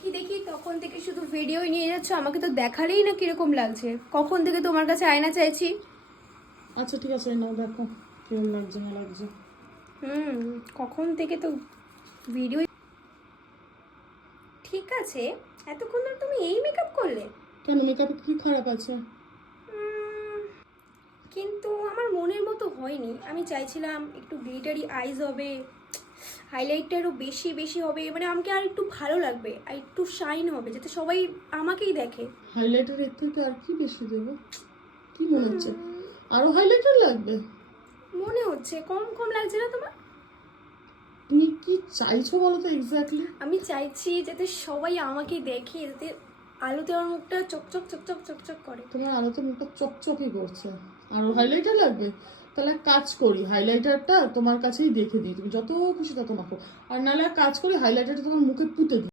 দেখি দেখি তখন থেকে শুধু ভিডিওই নিয়ে যাচ্ছ, আমাকে তো দেখালেই না কিরকম লাগছে। কখন থেকে তোমার কাছে আয়না চাইছি। আচ্ছা ঠিক আছে, নাও দেখো কেমন লাগছে না লাগছে। কখন থেকে তো ভিডিও। ঠিক আছে, এতক্ষণ ধরে তুমি এই মেকআপ করলে? কেন, মেকআপে কি খারাপ আছে? কিন্তু আমার মনের মতো হয়নি। আমি চাইছিলাম একটু গ্লিটারি আইজ হবে, হাইলাইটারও বেশি বেশি হবে, মানে আমাকে আর একটু ভালো লাগবে, আর একটু শাইন হবে, যাতে সবাই আমাকেই দেখে। হাইলাইটার এর থেকে আর কি বেশি দেবো? কি মনে হচ্ছে আরো হাইলাইটার লাগবে? মনে হচ্ছে কম কম লাগছে না তোমার? তুমি কি চাইছো বলো তো এক্স্যাক্টলি? আমি চাইছি যাতে সবাই আমাকে দেখে, যাতে আলোতে আমার মুখটা চকচক চকচক চকচক করে। তোমার আলোতে মুখটা চকচকই করছে, আরো হাইলাইটার লাগবে? তাহলে এক কাজ করি, হাইলাইটারটা তোমার কাছেই দেখে দিই, তুমি যত খুশি তত মাখো। আর নাহলে এক কাজ করি, হাইলাইটারটা তোমার মুখে পুঁতে দিই।